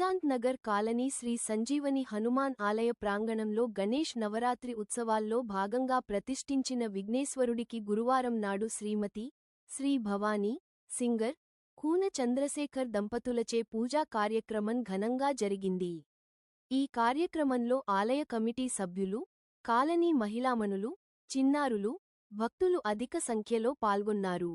Nagar colony Shri Sanjeevani Hanuman ఆలయ ప్రాంగణంలో గణేష్ నవరాత్రి ఉత్సవాల్లో భాగంగా ప్రతిష్ఠించిన విఘ్నేశ్వరుడికి గురువారం నాడు శ్రీమతి శ్రీ భవానీ సింగర్ కూన చంద్రశేఖర్ దంపతులచే పూజా కార్యక్రమం ఘనంగా జరిగింది. ఈ కార్యక్రమంలో ఆలయ కమిటీ సభ్యులు కాలనీ మహిళామణులు చిన్నారులు భక్తులు అధిక సంఖ్యలో పాల్గొన్నారు.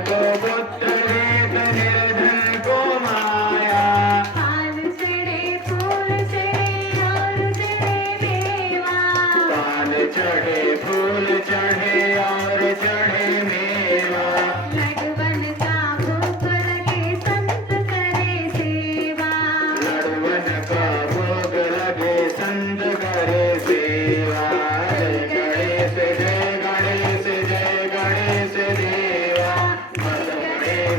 go.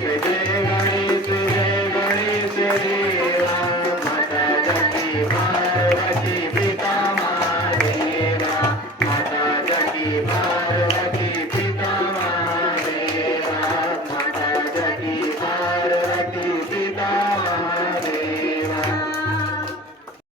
Thank you.